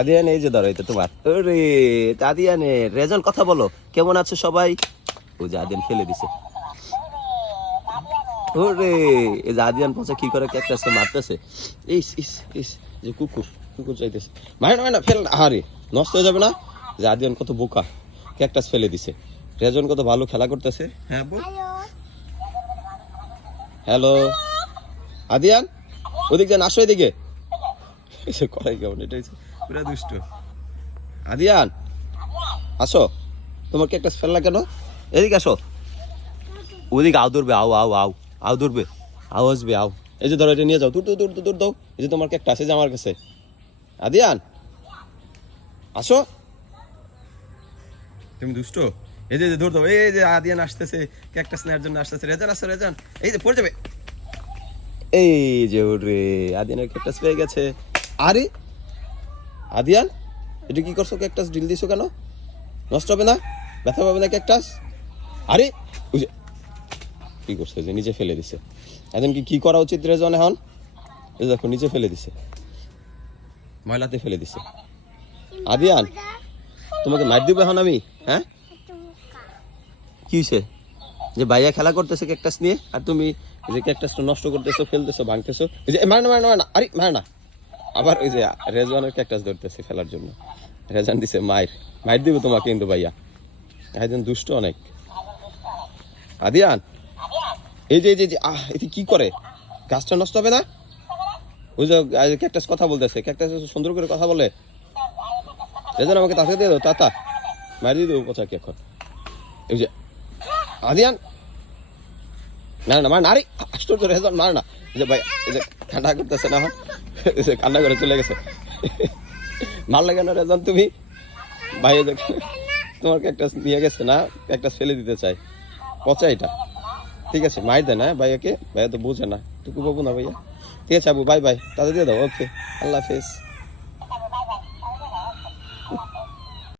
আদিয়ান, এই যে ধরো তো তোমার। ওরে আদিয়ানের রেজাল্ট কথা বলো। কেমন আছো সবাই? ও যে আদিয়ান ফেলে দিছে। ওরে, এই যে আদিয়ান পচা কি করে ক্যাকটাসকে মারতেছে? ইস ইস ইস, যে কুকুর কুকুর চাইতেছে। মারে না ফেল আরে নষ্ট হয়ে যাবে না? যে আদিয়ান কত বোকা, ক্যাকটাস ফেলে দিছে। রেজন কত ভালো খেলা করতেছে? হ্যাঁ বল। হ্যালো। আদিয়ান, ওদিক যান আসো এদিকে। এসে করাই কেমন, এটা হচ্ছে পুরা দুষ্ট। আদিয়ান, আসো। তোমার কি একটা ফেললা কেন এদিকে আসো। ওদিকে আও ধরবে, আও আও আও আও ধরবে, আও আসবে, আও। এই যে ধরো, এটা নিয়ে যাও। দূর দূর দূর দূর দাও এই যে তোমার একটা আছে আমার কাছে। আদিয়ান, আসো। তুমি দুষ্ট? এই যে ধর দাও এই যে আদিয়ান আসতেছে ক্যাকটাস নেওয়ার জন্য আসতেছে। রেজান, আসো, রেজান। এই যে, পড়ে যাবে। এই যে ওরে, আদিয়ানের ক্যাকটাস পেয়ে গেছে। আরে আদিয়ান এটা কি করছ? ক্যাকটাস ঢিল দিছো কেন? নষ্ট হবে না? ব্যথা পাবে না ক্যাকটাস আরে যে, কি করছে? যে নিচে ফেলে দিছে। এখন কি কি করা উচিত রেজন এখন? এই দেখো, নিচে ফেলে দিছে। ময়লাতে ফেলে দিছে। আদিয়ান তোমাকে মার দিব এখন আমি? হ্যাঁ? কি হয়েছে যে ভাইয়া খেলা করতেছে ক্যাকটাস নিয়ে, আর তুমি যে ক্যাকটাসটা নষ্ট করতেছো, ফেলতেছো, ভাঙতেছো। যে মার না মার না। আরে, মার না। আবার ওই যে রেজওয়ানের ক্যাকটাস ধরতেছে খেলার জন্য। রেজান দিছে মায়ের মায়ের দিব তোমাকে কিন্তু ভাইয়া। একজন দুষ্ট অনেক। আদিয়ান, এই যে এই যে আহ এটি কি করে? গাছটা নষ্ট হবে না? ওই যে ক্যাকটাস কথা বলতেছে, ক্যাকটাস সুন্দর করে কথা বলে। রেজান আমাকে তাকে দিয়ে দাও তাতা মারি দিয়ে দেবো পচা কি এখন। এই যে, আদিয়ান, না না, মার না, আরে আশ্চর্য, রেজন, মার না। যে ভাই, এই যে কান্না করতেছে না কান্না করে চলে গেছে। ভালো লাগে না রেজান তুমি? ভাই তোমার ক্যাকটাস নিয়ে গেছে না ক্যাকটাস ফেলে দিতে চাই পচা এটা। ঠিক আছে, মাই দেয় না ভাইয়াকে। ভাইয়া তো বোঝে না। টুকু বাবু না ভাইয়া। ঠিক আছে, আবু বাই বাই তাদের দিয়ে দাও ওকে আল্লাহ হাফেজ।